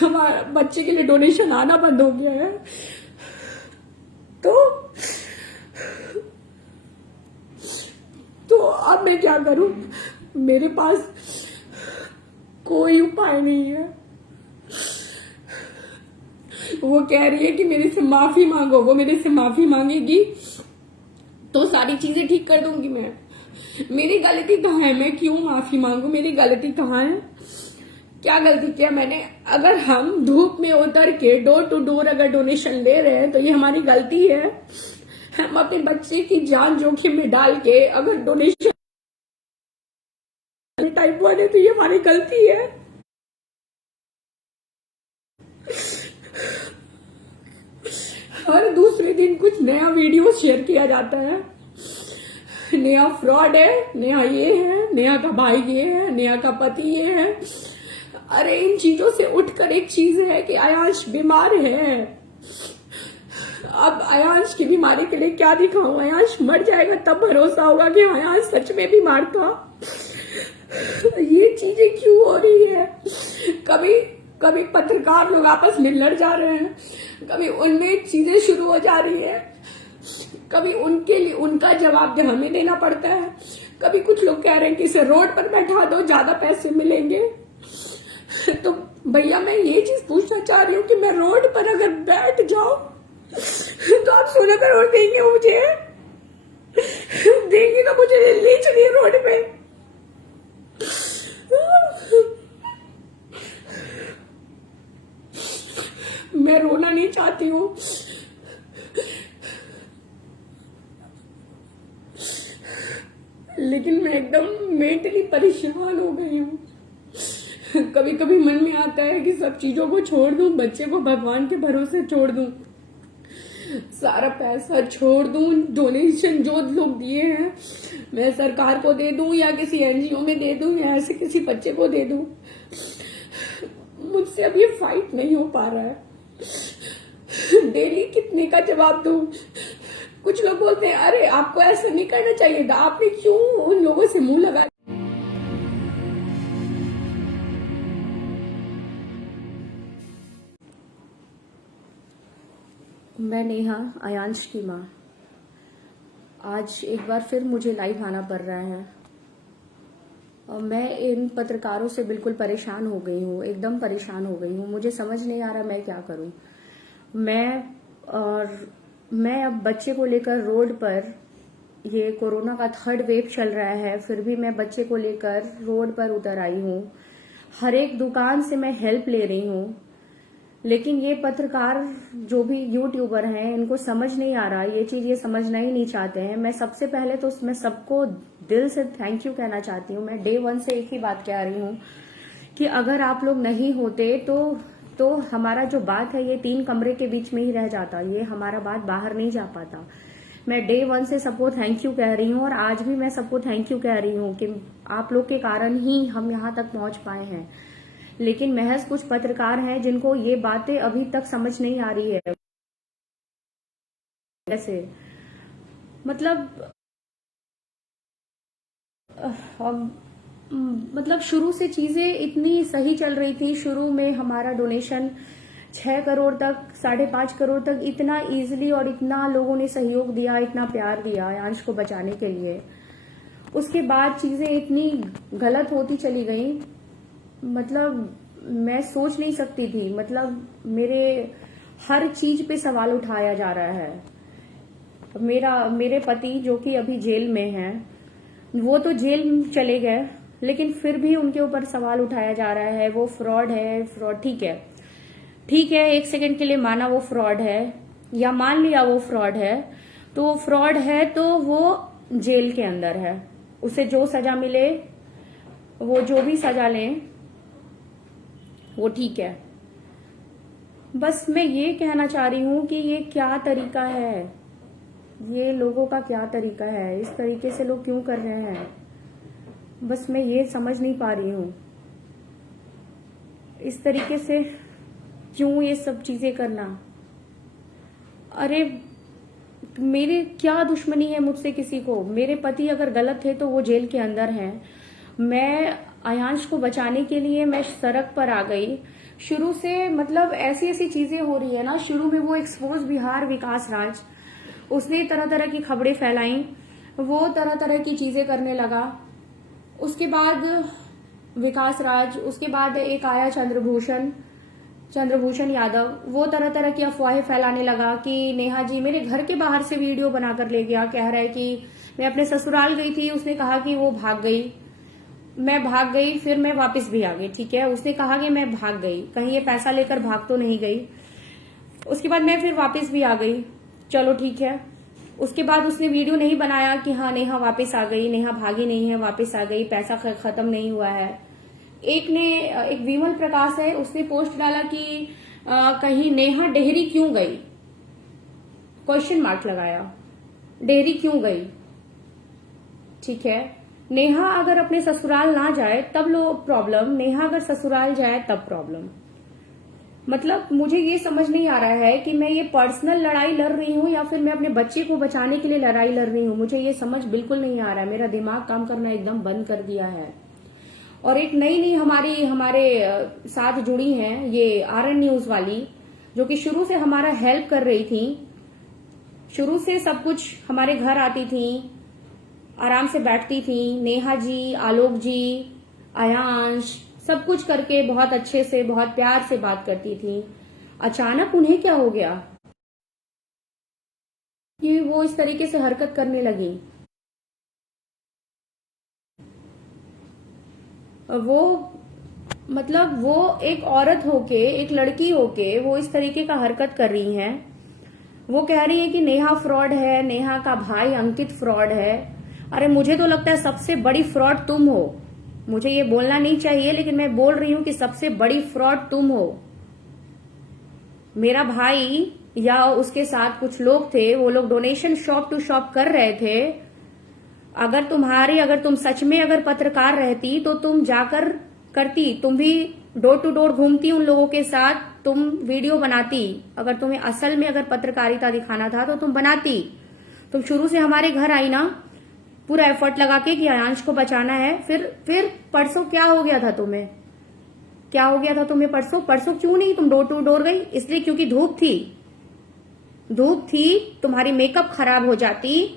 हमारे बच्चे के लिए डोनेशन आना बंद हो गया है। तो अब मैं क्या करूं? मेरे पास कोई उपाय नहीं है। वो कह रही है कि मेरे से माफी मांगो, वो मेरे से माफी मांगेगी तो सारी चीजें ठीक कर दूंगी मैं। मेरी गलती कहाँ है? मैं क्यों माफी मांगू? मेरी गलती कहाँ है? क्या गलती किया मैंने? अगर हम धूप में उतर के डोर टू डोर अगर डोनेशन ले रहे हैं तो ये हमारी गलती है। हम अपने बच्चे की जान जोखिम में डाल के अगर डोनेशन टाइप 1 है तो ये हमारी गलती है। हर दूसरे दिन कुछ नया वीडियो शेयर किया जाता है, नया फ्रॉड है, नया ये है, नया का भाई ये है, नया का पति ये है। अरे इन चीजों से उठकर एक चीज है कि आयांश बीमार है। अब आयांश की बीमारी के लिए क्या दिखाऊं? आयांश मर जाएगा तब भरोसा होगा कि आयांश सच में बीमार था। ये चीजें क्यों हो रही है? कभी पत्रकार लोग आपस में लड़ जा रहे हैं, कभी उनमें चीजें शुरू हो जा रही है, कभी उनके लिए उनका जवाब जो हमें देना पड़ता है। कभी कुछ लोग कह रहे हैं कि इसे रोड पर बैठा दो, ज्यादा पैसे मिलेंगे। तो भैया मैं ये चीज पूछना चाह रही हूँ कि मैं रोड पर अगर बैठ जाऊं तो आप 16 करोड़ देंगे मुझे? देंगे तो मुझे ले चलिए रोड पे। मैं रोना नहीं चाहती हूँ, लेकिन मैं एकदम मेंटली परेशान हो गई हूँ। कभी कभी मन में आता है कि सब चीजों को छोड़ दूं, बच्चे को भगवान के भरोसे छोड़ दूं, सारा पैसा छोड़ दूं, डोनेशन जो लोग दिए हैं मैं सरकार को दे दूं या किसी एनजीओ में दे दूं या ऐसे किसी बच्चे को दे दूं। मुझसे अब ये फाइट नहीं हो पा रहा है। डेली कितने का जवाब दूं? कुछ लोग बोलते हैं अरे आपको ऐसा नहीं करना चाहिए था, आपने क्यों उन लोगों से मुंह लगा। मैं नेहा, आयांश की माँ। आज एक बार फिर मुझे लाइव आना पड़ रहा है और मैं इन पत्रकारों से बिल्कुल परेशान हो गई हूँ, एकदम परेशान हो गई हूँ। मुझे समझ नहीं आ रहा मैं क्या करूँ। मैं अब बच्चे को लेकर रोड पर, ये कोरोना का 3rd वेव चल रहा है, फिर भी मैं बच्चे को लेकर रोड पर उतर आई हूँ। हर एक दुकान से मैं हेल्प ले रही हूँ, लेकिन ये पत्रकार जो भी यूट्यूबर हैं इनको समझ नहीं आ रहा ये चीज, ये समझना ही नहीं चाहते हैं। मैं सबसे पहले तो मैं सबको दिल से थैंक यू कहना चाहती हूँ। मैं डे 1 से एक ही बात कह रही हूँ कि अगर आप लोग नहीं होते तो हमारा जो बात है ये 3 कमरे के बीच में ही रह जाता, ये हमारा बात बाहर नहीं जा पाता। मैं डे 1 से सबको थैंक यू कह रही हूँ और आज भी मैं सबको थैंक यू कह रही हूँ कि आप लोग के कारण ही हम यहाँ तक पहुंच पाए हैं। लेकिन महज कुछ पत्रकार हैं जिनको ये बातें अभी तक समझ नहीं आ रही है। ऐसे मतलब शुरू से चीजें इतनी सही चल रही थी। शुरू में हमारा डोनेशन 6 करोड़ तक, 5.5 करोड़ तक इतना इजीली और इतना लोगों ने सहयोग दिया, इतना प्यार दिया आयांश को बचाने के लिए। उसके बाद चीजें इतनी गलत होती चली गई, मतलब मैं सोच नहीं सकती थी। मतलब मेरे हर चीज पे सवाल उठाया जा रहा है। मेरे पति जो कि अभी जेल में हैं, वो तो जेल चले गए, लेकिन फिर भी उनके ऊपर सवाल उठाया जा रहा है वो फ्रॉड है। फ्रॉड ठीक है, 1 सेकंड के लिए माना वो फ्रॉड है, या मान लिया वो फ्रॉड है, तो वो फ्रॉड है तो वो जेल के अंदर है, उसे जो सजा मिले, वो जो भी सजा लें वो ठीक है। बस मैं ये कहना चाह रही हूँ कि ये क्या तरीका है, ये लोगों का क्या तरीका है, इस तरीके से लोग क्यों कर रहे हैं? बस मैं ये समझ नहीं पा रही हूँ, इस तरीके से क्यों ये सब चीजें करना। अरे मेरे क्या दुश्मनी है मुझसे किसी को? मेरे पति अगर गलत थे तो वो जेल के अंदर हैं। मैं आयांश को बचाने के लिए मैं सड़क पर आ गई, शुरू से मतलब ऐसी ऐसी चीजें हो रही है ना। शुरू में वो एक्सपोज बिहार विकास राज, उसने तरह तरह की खबरें फैलाई, वो तरह तरह की चीजें करने लगा। उसके बाद विकास राज, उसके बाद एक आया चंद्रभूषण यादव, वो तरह तरह की अफवाहें फैलाने लगा कि नेहा जी मेरे घर के बाहर से वीडियो बनाकर ले गया, कह रहा है कि मैं अपने ससुराल गई थी, उसने कहा कि वो भाग गई, मैं भाग गई, फिर मैं वापस भी आ गई। ठीक है, उसने कहा कि मैं भाग गई, कहीं ये पैसा लेकर भाग तो नहीं गई। उसके बाद मैं फिर वापस भी आ गई, चलो ठीक है। उसके बाद उसने वीडियो नहीं बनाया कि हाँ नेहा वापस आ गई, नेहा भागी नहीं है, वापस आ गई, पैसा खत्म नहीं हुआ है। एक विमल प्रकाश है, उसने पोस्ट डाला कि कहीं नेहा डेहरी क्यों गई, क्वेश्चन मार्क लगाया, डेहरी क्यों गई। ठीक है, नेहा अगर अपने ससुराल ना जाए तब लो प्रॉब्लम, नेहा अगर ससुराल जाए तब प्रॉब्लम। मतलब मुझे ये समझ नहीं आ रहा है कि मैं ये पर्सनल लड़ाई लड़ रही हूँ या फिर मैं अपने बच्चे को बचाने के लिए लड़ाई लड़ रही हूँ। मुझे ये समझ बिल्कुल नहीं आ रहा है, मेरा दिमाग काम करना एकदम बंद कर दिया है। और एक नई हमारे साथ जुड़ी हैं ये RN न्यूज वाली, जो कि शुरू से हमारा हेल्प कर रही थी, शुरू से सब कुछ हमारे घर आती थी, आराम से बैठती थी, नेहा जी, आलोक जी, आयांश, सब कुछ करके बहुत अच्छे से बहुत प्यार से बात करती थी। अचानक उन्हें क्या हो गया कि वो इस तरीके से हरकत करने लगी। वो एक औरत होके, एक लड़की होके वो इस तरीके का हरकत कर रही हैं। वो कह रही है कि नेहा फ्रॉड है, नेहा का भाई अंकित फ्रॉड है। अरे मुझे तो लगता है सबसे बड़ी फ्रॉड तुम हो। मुझे ये बोलना नहीं चाहिए लेकिन मैं बोल रही हूं कि सबसे बड़ी फ्रॉड तुम हो। मेरा भाई या उसके साथ कुछ लोग थे, वो लोग डोनेशन शॉप टू शॉप कर रहे थे। अगर तुम सच में अगर पत्रकार रहती तो तुम जाकर करती, तुम भी डोर टू डोर घूमती उन लोगों के साथ, तुम वीडियो बनाती। अगर तुम्हें असल में अगर पत्रकारिता दिखाना था तो तुम बनाती। तुम शुरू से हमारे घर आई ना, पूरा एफर्ट लगा के कि आयांश को बचाना है। फिर परसों क्या हो गया था तुम्हें, क्या हो गया था तुम्हें परसों क्यों नहीं तुम डोर टू डोर गई? इसलिए क्योंकि धूप थी, तुम्हारी मेकअप खराब हो जाती,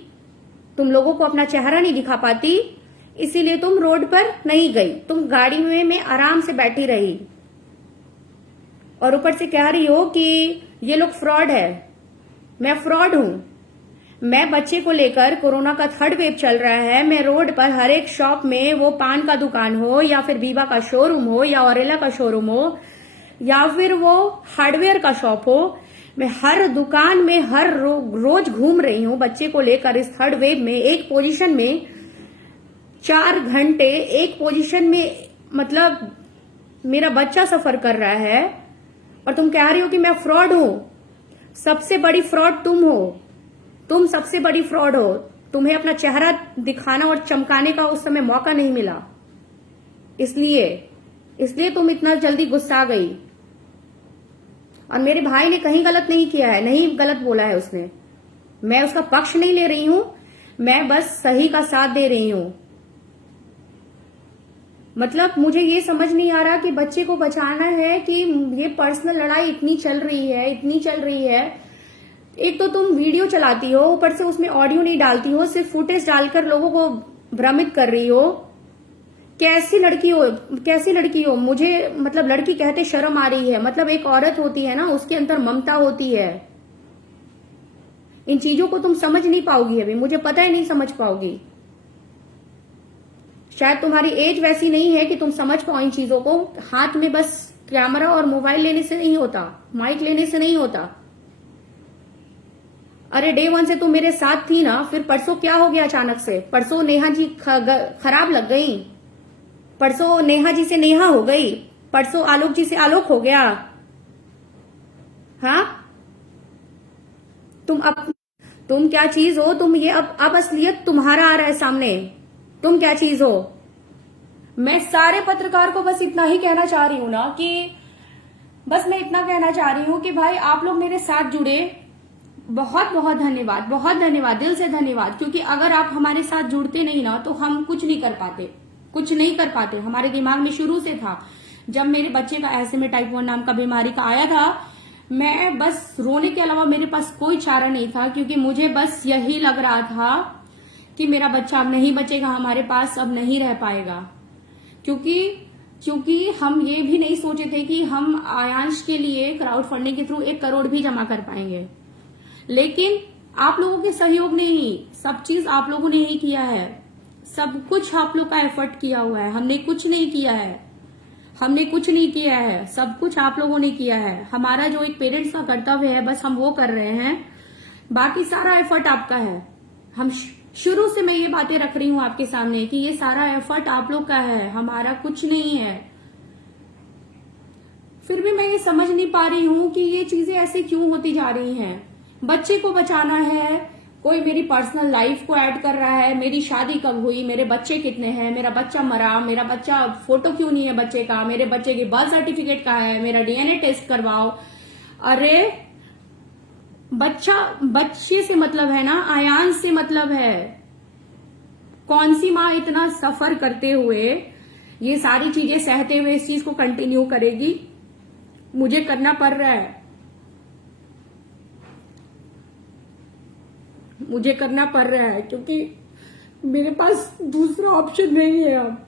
तुम लोगों को अपना चेहरा नहीं दिखा पाती, इसीलिए तुम रोड पर नहीं गई, तुम गाड़ी में आराम से बैठी रही। और ऊपर से कह रही हो कि ये लोग फ्रॉड है। मैं फ्रॉड हूं? मैं बच्चे को लेकर, कोरोना का 3rd वेव चल रहा है, मैं रोड पर हर एक शॉप में, वो पान का दुकान हो या फिर बीबा का शोरूम हो या ऑरेला का शोरूम हो या फिर वो हार्डवेयर का शॉप हो, मैं हर दुकान में हर रोज घूम रही हूं बच्चे को लेकर। इस 3rd वेव में एक पोजीशन में 4 घंटे एक पोजीशन में, मतलब मेरा बच्चा सफर कर रहा है और तुम कह रही हो कि मैं फ्रॉड हूं। सबसे बड़ी फ्रॉड तुम हो, तुम सबसे बड़ी फ्रॉड हो। तुम्हें अपना चेहरा दिखाना और चमकाने का उस समय मौका नहीं मिला, इसलिए तुम इतना जल्दी गुस्सा गई। और मेरे भाई ने कहीं गलत नहीं किया है, नहीं गलत बोला है उसने। मैं उसका पक्ष नहीं ले रही हूं, मैं बस सही का साथ दे रही हूं। मतलब मुझे ये समझ नहीं आ रहा कि बच्चे को बचाना है कि ये पर्सनल लड़ाई इतनी चल रही है। एक तो तुम वीडियो चलाती हो, ऊपर से उसमें ऑडियो नहीं डालती हो, सिर्फ फुटेज डालकर लोगों को भ्रमित कर रही हो। कैसी लड़की हो? मुझे मतलब लड़की कहते शर्म आ रही है। मतलब एक औरत होती है ना, उसके अंदर ममता होती है। इन चीजों को तुम समझ नहीं पाओगी, अभी मुझे पता है नहीं समझ पाओगी। शायद तुम्हारी एज वैसी नहीं है कि तुम समझ पाओ इन चीजों को। हाथ में बस कैमरा और मोबाइल लेने से नहीं होता, माइक लेने से नहीं होता। अरे डे 1 से तुम मेरे साथ थी ना, फिर परसों क्या हो गया अचानक से? परसों नेहा जी खराब लग गई, परसों नेहा जी से नेहा हो गई, परसों आलोक जी से आलोक हो गया। हाँ, तुम क्या चीज हो? तुम ये अब असलियत तुम्हारा आ रहा है सामने। तुम क्या चीज हो? मैं सारे पत्रकार को बस इतना ही कहना चाह रही हूं ना कि बस मैं इतना कहना चाह रही हूं कि भाई आप लोग मेरे साथ जुड़े, बहुत बहुत धन्यवाद, बहुत धन्यवाद, दिल से धन्यवाद। क्योंकि अगर आप हमारे साथ जुड़ते नहीं ना तो हम कुछ नहीं कर पाते। हमारे दिमाग में शुरू से था जब मेरे बच्चे का ऐसे में टाइप 1 नाम का बीमारी का आया था, मैं बस रोने के अलावा मेरे पास कोई चारा नहीं था, क्योंकि मुझे बस यही लग रहा था कि मेरा बच्चा अब नहीं बचेगा हमारे पास, अब नहीं रह पाएगा। क्योंकि हम ये भी नहीं सोचे थे कि हम आयांश के लिए क्राउड फंडिंग के थ्रू 1 करोड़ भी जमा कर पाएंगे। लेकिन आप लोगों के सहयोग ने ही सब चीज आप लोगों ने ही किया है, सब कुछ आप लोग का एफर्ट किया हुआ है। हमने कुछ नहीं किया है, सब कुछ आप लोगों ने किया है। हमारा जो एक पेरेंट्स का कर्तव्य है बस हम वो कर रहे हैं, बाकी सारा एफर्ट आपका है। हम शुरू से मैं ये बातें रख रही हूं आपके सामने कि ये सारा एफर्ट आप लोग का है, हमारा कुछ नहीं है। फिर भी मैं ये समझ नहीं पा रही हूं कि ये चीजें ऐसे क्यों होती जा रही हैं। बच्चे को बचाना है, कोई मेरी पर्सनल लाइफ को ऐड कर रहा है, मेरी शादी कब हुई, मेरे बच्चे कितने हैं, मेरा बच्चा मरा, मेरा बच्चा फोटो क्यों नहीं है बच्चे का, मेरे बच्चे की बर्थ सर्टिफिकेट कहाँ है, मेरा डीएनए टेस्ट करवाओ। अरे बच्चे से मतलब है ना, आयांश से मतलब है। कौन सी माँ इतना सफर करते हुए, ये सारी चीजें सहते हुए इस चीज को कंटिन्यू करेगी? मुझे करना पड़ रहा है, क्योंकि मेरे पास दूसरा ऑप्शन नहीं है अब।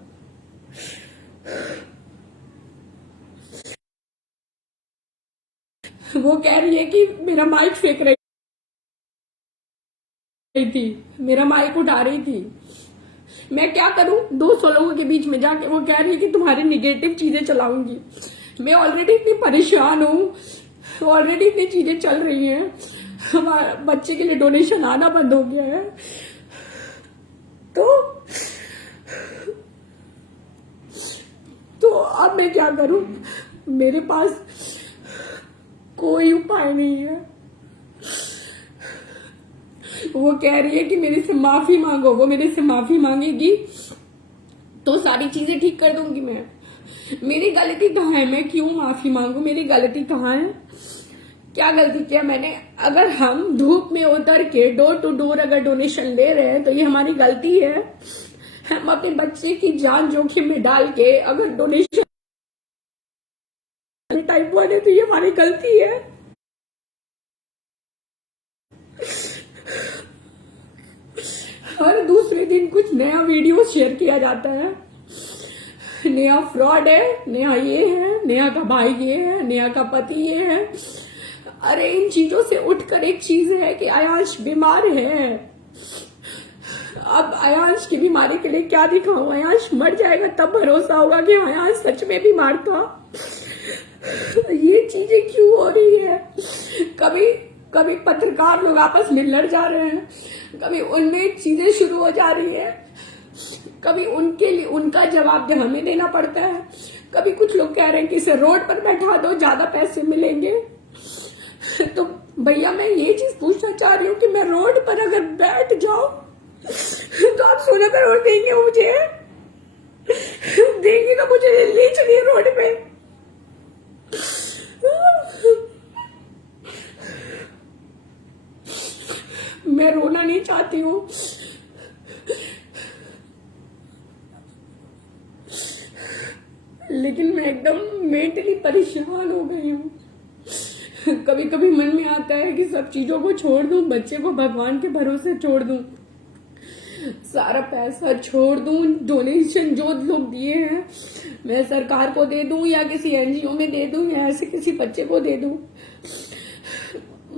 वो कह रही है कि मेरा माइक फेंक रही थी, मेरा माइक उठा रही थी। मैं क्या करूं 200 लोगों के बीच में जाके? वो कह रही है कि तुम्हारी निगेटिव चीजें चलाऊंगी। मैं ऑलरेडी इतनी परेशान हूं, ऑलरेडी इतनी चीजें चल रही हैं, हमारा बच्चे के लिए डोनेशन आना बंद हो गया है, तो अब मैं क्या करूं? मेरे पास कोई उपाय नहीं है। वो कह रही है कि मेरे से माफी मांगो, वो मेरे से माफी मांगेगी तो सारी चीजें ठीक कर दूंगी मैं। मेरी गलती कहाँ है? मैं क्यों माफी मांगू? मेरी गलती कहाँ है? क्या गलती किया मैंने? अगर हम धूप में उतर के डोर टू डोर अगर डोनेशन ले रहे हैं तो ये हमारी गलती है। हम अपने बच्चे की जान जोखिम में डाल के अगर डोनेशन टाइप 1 है तो ये हमारी गलती है। हर दूसरे दिन कुछ नया वीडियो शेयर किया जाता है, नया फ्रॉड है, नया ये है, नया का भाई ये है, नया का पति ये है। अरे इन चीजों से उठकर एक चीज है कि आयांश बीमार है। अब आयांश की बीमारी के लिए क्या दिखाऊं? आयांश मर जाएगा तब भरोसा होगा कि आयांश सच में बीमार था। ये चीजें क्यों हो रही है? कभी पत्रकार लोग आपस में लड़ जा रहे हैं, कभी उनमें चीजें शुरू हो जा रही है, कभी उनके लिए उनका जवाब हमें देना पड़ता है। कभी कुछ लोग कह रहे हैं कि इसे रोड पर बैठा दो, ज्यादा पैसे मिलेंगे। तो भैया मैं ये चीज पूछना चाह रही हूँ कि मैं रोड पर अगर बैठ जाऊं तो आप 16 करोड़ देंगे मुझे? देंगे तो मुझे ले चलिए रोड पे। मैं रोना नहीं चाहती हूँ, लेकिन मैं एकदम मेंटली परेशान हो गई हूँ। कभी कभी मन में आता है कि सब चीजों को छोड़ दूं, बच्चे को भगवान के भरोसे छोड़ दूं, सारा पैसा छोड़ दूं, डोनेशन जो लोग दिए हैं मैं सरकार को दे दूं या किसी एनजीओ में दे दूं या ऐसे किसी बच्चे को दे दूं।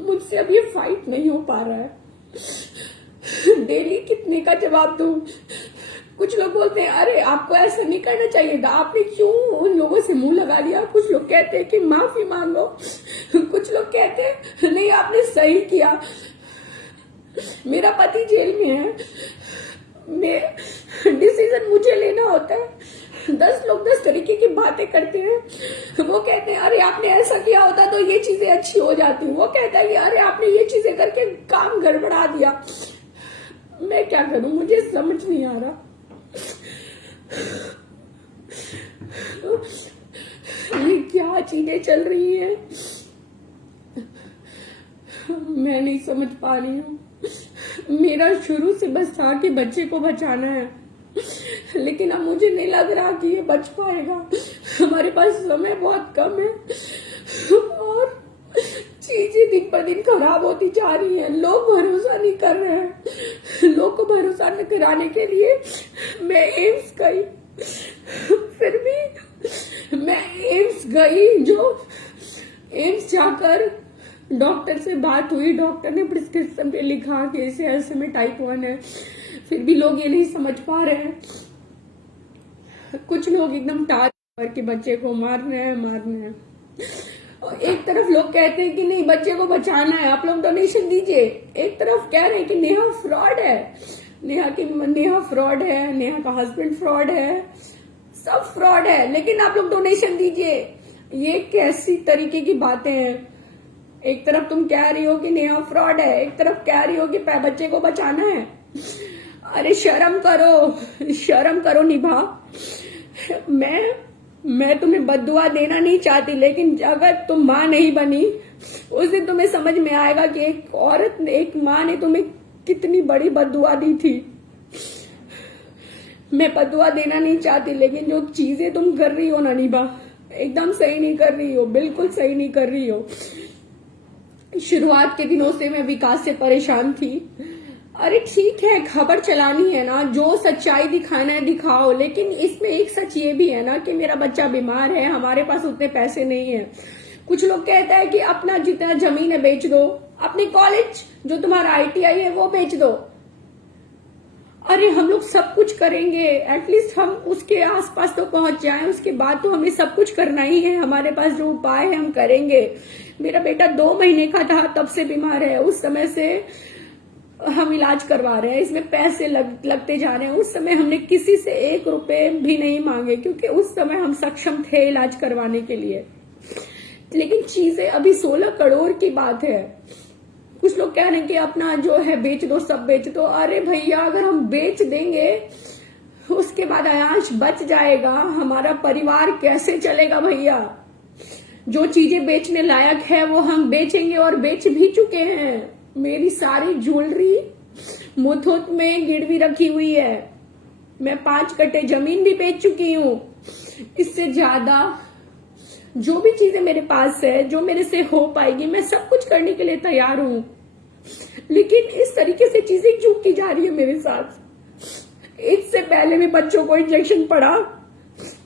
मुझसे अब ये फाइट नहीं हो पा रहा है। डेली कितने का जवाब दूं? कुछ लोग बोलते हैं अरे आपको ऐसा नहीं करना चाहिए था, आपने क्यों उन लोगों से मुंह लगा लिया। कुछ लोग कहते हैं कि माफी मांगो, कुछ लोग कहते हैं नहीं आपने सही किया। मेरा पति जेल में है, डिसीजन मुझे लेना होता है। 10 लोग 10 तरीके की बातें करते हैं। वो कहते हैं अरे आपने ऐसा किया होता तो ये चीजें अच्छी हो जाती। वो कहता है कि अरे आपने ये चीजें करके काम गड़बड़ा दिया। मैं क्या करूं? मुझे समझ नहीं आ रहा। ये क्या चीजें चल रही हैं मैं नहीं समझ पा रही हूँ। मेरा शुरू से बस था कि बच्चे को बचाना है, लेकिन अब मुझे नहीं लग रहा कि ये बच पाएगा। हमारे पास समय बहुत कम है और चीजें दिन पर दिन खराब होती जा रही हैं। लोग भरोसा नहीं कर रहे हैं। लोग को भरोसा न कराने के लिए मैं एम्स गई, फिर भी मैं एम्स गई, जो एम्स जाकर डॉक्टर से बात हुई, डॉक्टर ने प्रिस्क्रिप्शन पे लिखा कि इसे ऐसे में टाइप 1 है। फिर भी लोग ये नहीं समझ पा रहे हैं। कुछ लोग एकदम टार के बच्चे को मारना है। और एक तरफ लोग कहते हैं कि नहीं, बच्चे को बचाना है, आप लोग डोनेशन दीजिए। एक तरफ कह रहे हैं कि नेहा फ्रॉड है, नेहा फ्रॉड है, नेहा का हस्बैंड फ्रॉड है, सब फ्रॉड है, लेकिन आप लोग डोनेशन दीजिए। ये कैसी तरीके की बातें हैं? एक तरफ तुम कह रही हो कि नेहा फ्रॉड है, एक तरफ कह रही हो कि बच्चे को बचाना है। अरे शर्म करो निभा। मैं तुम्हें बद्दुआ देना नहीं चाहती, लेकिन अगर तुम माँ नहीं बनी उस दिन तुम्हें समझ में आएगा कि एक माँ ने तुम्हें कितनी बड़ी बद्दुआ दी थी। मैं बद्दुआ देना नहीं चाहती, लेकिन जो चीजें तुम कर रही हो ना निभा, एकदम सही नहीं कर रही हो, बिल्कुल सही नहीं कर रही हो। शुरुआत के दिनों से मैं विकास से परेशान थी। अरे ठीक है, खबर चलानी है ना, जो सच्चाई दिखाना है दिखाओ, लेकिन इसमें एक सच ये भी है ना कि मेरा बच्चा बीमार है, हमारे पास उतने पैसे नहीं है। कुछ लोग कहते हैं कि अपना जितना जमीन है बेच दो, अपने कॉलेज जो तुम्हारा ITI है वो बेच दो। अरे हम लोग सब कुछ करेंगे, एटलीस्ट हम उसके आसपास तो पहुंच जाएं, उसके बाद तो हमें सब कुछ करना ही है। हमारे पास जो उपाय है हम करेंगे। मेरा बेटा 2 महीने का था तब से बीमार है, उस समय से हम इलाज करवा रहे हैं, इसमें पैसे लगते जा रहे हैं। उस समय हमने किसी से 1 रुपए भी नहीं मांगे, क्योंकि उस समय हम सक्षम थे इलाज करवाने के लिए। लेकिन चीजें अभी 16 करोड़ की बात है। कुछ लोग कह रहे हैं कि अपना जो है बेच दो, सब बेच दो। अरे भैया, अगर हम बेच देंगे उसके बाद आयांश बच जाएगा, हमारा परिवार कैसे चलेगा भैया? जो चीजें बेचने लायक है वो हम बेचेंगे और बेच भी चुके हैं। मेरी सारी ज्वेलरी मुथूट में गिरवी रखी हुई है। मैं 5 कट्टे जमीन भी बेच चुकी हूँ। इससे ज्यादा जो भी चीजें मेरे पास है, जो मेरे से हो पाएगी, मैं सब कुछ करने के लिए तैयार हूँ। लेकिन इस तरीके से चीजें क्यों की जा रही है मेरे साथ? इससे पहले भी बच्चों को इंजेक्शन पड़ा,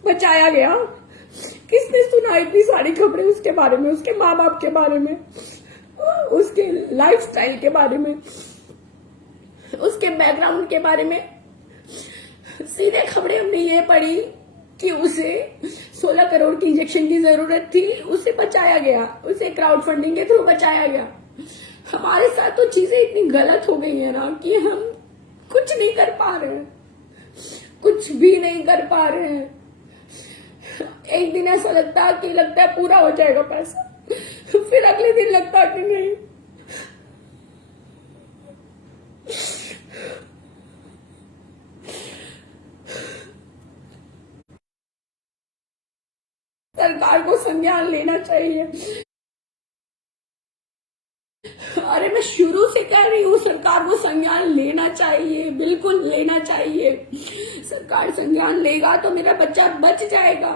बचाया गया। किसने सुना इतनी सारी खबरें उसके बारे में, उसके माँ बाप के बारे में, उसके लाइफस्टाइल के बारे में, उसके बैकग्राउंड के बारे में। सीधे खबरें हमने ये पढ़ी कि उसे 16 करोड़ की इंजेक्शन की जरूरत थी, उसे बचाया गया, उसे क्राउड फंडिंग के थ्रू बचाया गया। हमारे साथ तो चीजें इतनी गलत हो गई है ना कि हम कुछ नहीं कर पा रहे हैं, कुछ भी नहीं कर पा रहे हैं। एक दिन ऐसा लगता है पूरा हो जाएगा पैसा, फिर अगले दिन लगता है कि नहीं। सरकार को संज्ञान लेना चाहिए। अरे मैं शुरू से कह रही हूँ, सरकार को संज्ञान लेना चाहिए, बिल्कुल लेना चाहिए। सरकार संज्ञान लेगा तो मेरा बच्चा बच जाएगा,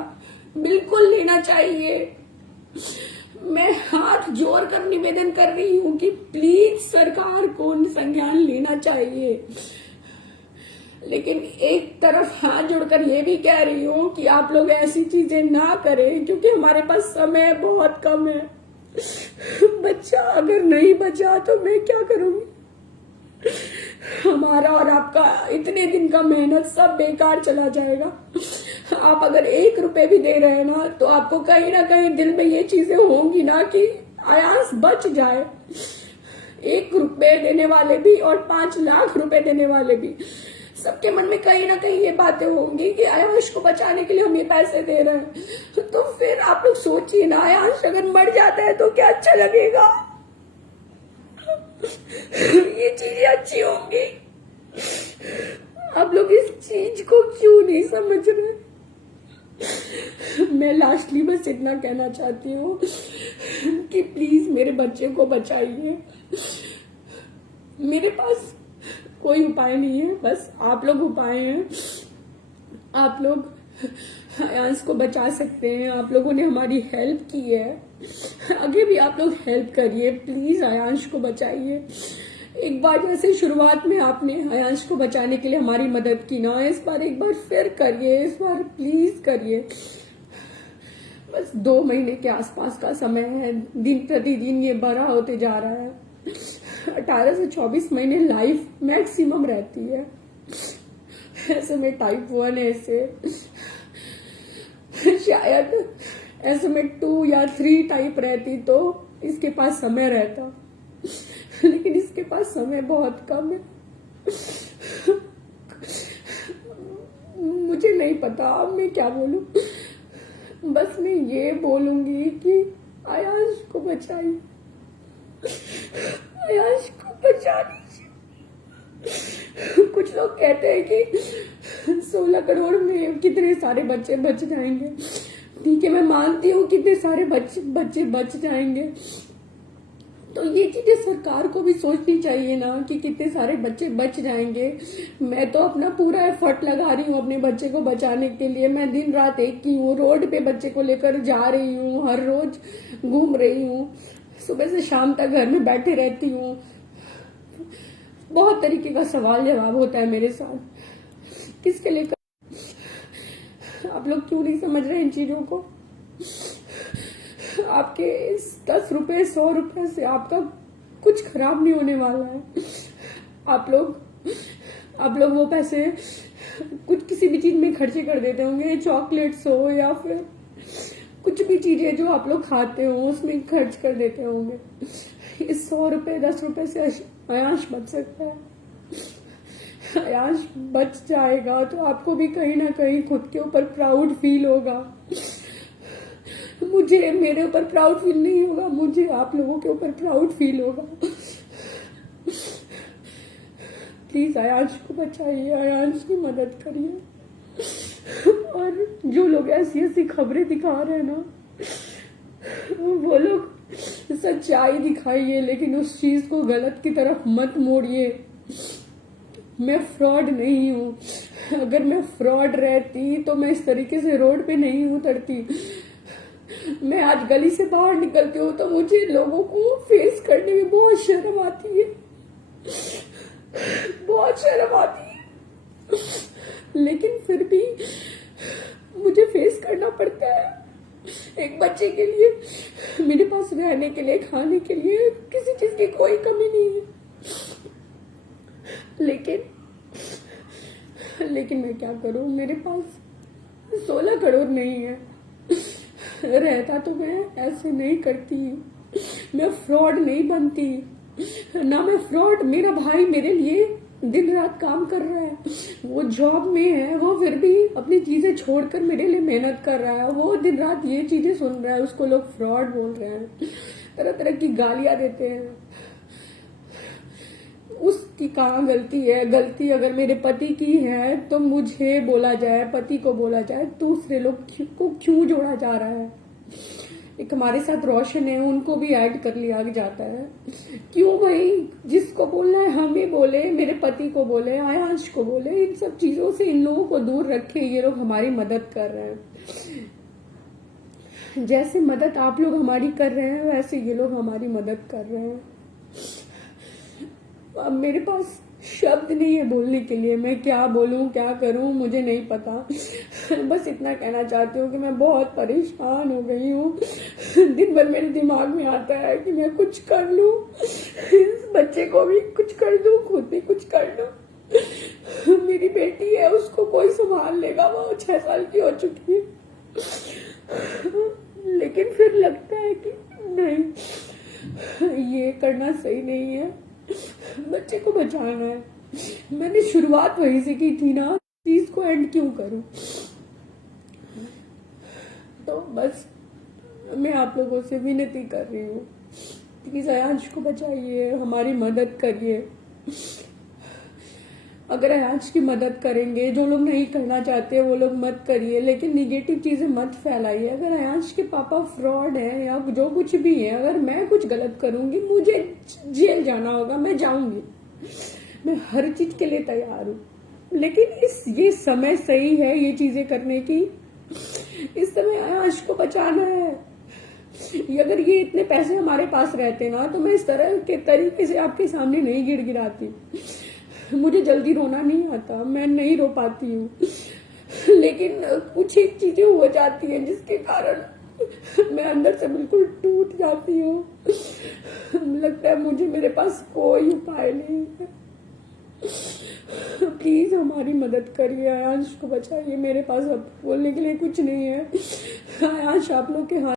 बिल्कुल लेना चाहिए। मैं हाथ जोड़कर निवेदन कर रही हूँ कि प्लीज सरकार को संज्ञान लेना चाहिए। लेकिन एक तरफ हाथ जोड़कर ये भी कह रही हूँ कि आप लोग ऐसी चीजें ना करें, क्योंकि हमारे पास समय बहुत कम है। बच्चा अगर नहीं बचा तो मैं क्या करूंगी? हमारा और आपका इतने दिन का मेहनत सब बेकार चला जाएगा। आप अगर 1 रुपए भी दे रहे हैं ना, तो आपको कहीं ना कहीं दिल में ये चीजें होंगी ना कि आयांश बच जाए। 1 रुपए देने वाले भी और 5 लाख रुपए देने वाले भी, सबके मन में कहीं ना कहीं ये बातें होंगी कि आयांश को बचाने के लिए हम ये पैसे दे रहे हैं। तो फिर आप लोग सोचिए ना, आयांश अगर मर जाता है तो क्या अच्छा लगेगा? ये चीजें अच्छी होंगी। आप लोग इस चीज को क्यों नहीं समझ रहे? मैं लास्टली बस इतना कहना चाहती हूँ कि प्लीज मेरे बच्चे को बचाइए। मेरे पास कोई उपाय नहीं है, बस आप लोग उपाय हैं। आप लोग अयांश को बचा सकते हैं। आप लोगों ने हमारी हेल्प की है, आगे भी आप लोग हेल्प करिए प्लीज, अयांश को बचाइए। एक बार जैसे शुरुआत में आपने अयांश को बचाने के लिए हमारी मदद की ना, इस बार एक बार फिर करिए, इस बार प्लीज करिए। बस 2 महीने के आसपास का समय है, दिन प्रतिदिन ये बड़ा होते जा रहा है। 18 से 24 महीने लाइफ मैक्सिमम रहती है। ऐसे में टाइप 1 ऐसे शायद ऐसे में 2 या 3 टाइप रहती तो इसके पास समय रहता, लेकिन इसके पास समय बहुत कम है। मुझे नहीं पता अब मैं क्या बोलूं, बस मैं ये बोलूंगी कि अयांश को बचाइए, अयांश को बचा लीजिए। कुछ लोग कहते हैं कि 16 करोड़ में कितने सारे बच्चे बच जाएंगे। ठीक है, मैं मानती हूँ कितने सारे बच्चे बच जाएंगे, तो ये चीजें सरकार को भी सोचनी चाहिए ना कि कितने सारे बच्चे बच जाएंगे। मैं तो अपना पूरा एफर्ट लगा रही हूँ अपने बच्चे को बचाने के लिए। मैं दिन रात एक की हूँ, रोड पे बच्चे को लेकर जा रही हूँ, हर रोज घूम रही हूँ, सुबह से शाम तक घर में बैठे रहती हूँ। बहुत तरीके का सवाल जवाब होता है मेरे साथ, किसके लिए आप लोग क्यों नहीं समझ रहे इन चीजों को? आपके 10 रुपए 100 रुपए से आपका कुछ खराब नहीं होने वाला है। आप लोग वो पैसे कुछ किसी भी चीज में खर्चे कर देते होंगे, चॉकलेट्स हो या फिर कुछ भी चीजें जो आप लोग खाते हो उसमें खर्च कर देते होंगे। इस 100 रुपए 10 रुपए से अयांश बच सकता है। अयांश बच जाएगा तो आपको भी कहीं ना कहीं खुद के ऊपर प्राउड फील होगा। मुझे मेरे ऊपर प्राउड फील नहीं होगा, मुझे आप लोगों के ऊपर प्राउड फील होगा। प्लीज अयांश को बचाइए, अयांश की मदद करिए। और जो लोग ऐसी ऐसी खबरें दिखा रहे हैं ना, वो लोग सच्चाई दिखाइए, लेकिन उस चीज को गलत की तरफ मत मोड़िए। मैं फ्रॉड नहीं हूँ। अगर मैं फ्रॉड रहती तो मैं इस तरीके से रोड पे नहीं उतरती। मैं आज गली से बाहर निकलती हूँ तो मुझे लोगों को फेस करने में बहुत शर्म आती है, बहुत शर्म आती है, लेकिन फिर भी मुझे फेस करना पड़ता है। एक बच्चे के लिए मेरे पास रहने के लिए, खाने के लिए किसी चीज की कोई कमी नहीं है, लेकिन मैं क्या करूं, मेरे पास 16 करोड़ नहीं है। रहता तो मैं ऐसे नहीं करती, मैं फ्रॉड नहीं बनती ना। मैं फ्रॉड, मेरा भाई मेरे लिए दिन रात काम कर रहा है, वो जॉब में है, वो फिर भी अपनी चीजें छोड़कर मेरे लिए मेहनत कर रहा है। वो दिन रात ये चीजें सुन रहा है, उसको लोग फ्रॉड बोल रहे हैं, तरह तरह की गालियां देते हैं। उसकी कहाँ गलती है? गलती अगर मेरे पति की है तो मुझे बोला जाए, पति को बोला जाए, दूसरे लोग को क्यों जोड़ा जा रहा है? एक हमारे साथ रोशन है, उनको भी ऐड कर लिया जाता है। क्यों भाई? जिसको बोलना है हमें बोले, मेरे पति को बोले, अयांश को बोले। इन सब चीजों से इन लोगों को दूर रखे। ये लोग हमारी मदद कर रहे हैं, जैसे मदद आप लोग हमारी कर रहे हैं वैसे ये लोग हमारी मदद कर रहे हैं। अब मेरे पास शब्द नहीं है बोलने के लिए, मैं क्या बोलूं क्या करूं मुझे नहीं पता। बस इतना कहना चाहती हूँ कि मैं बहुत परेशान हो गई हूँ। दिन भर मेरे दिमाग में आता है कि मैं कुछ कर लूं, इस बच्चे को भी कुछ कर दूं, खुद भी कुछ कर दूं। मेरी बेटी है, उसको कोई संभाल लेगा, वो 6 साल की हो चुकी है। लेकिन फिर लगता है कि नहीं, ये करना सही नहीं है, बच्चे को बचाना है। मैंने शुरुआत वहीं से की थी ना, चीज को एंड क्यों करूं? तो बस मैं आप लोगों से विनती कर रही हूँ, प्लीज अयांश को बचाइए, हमारी मदद करिए। अगर अयांश की मदद करेंगे, जो लोग नहीं करना चाहते वो लोग मत करिए, लेकिन निगेटिव चीजें मत फैलाइए। अगर अयांश के पापा फ्रॉड है या जो कुछ भी है, अगर मैं कुछ गलत करूंगी, मुझे जेल जाना होगा, मैं जाऊंगी, मैं हर चीज के लिए तैयार हूँ। लेकिन ये समय सही है ये चीजें करने की, इस समय आयांश को बचाना है। अगर ये इतने पैसे हमारे पास रहते ना तो मैं इस तरह के तरीके से आपके सामने नहीं गिड़गिड़ाती। मुझे जल्दी रोना नहीं आता, मैं नहीं रो पाती हूँ, लेकिन कुछ एक चीजें हो जाती हैं जिसके कारण मैं अंदर से बिल्कुल टूट जाती हूँ। लगता है मुझे मेरे पास कोई उपाय नहीं है। प्लीज हमारी मदद करिए, आयांश को बचाइए। मेरे पास अब बोलने के लिए कुछ नहीं है। आयांश आप लोग के हाथ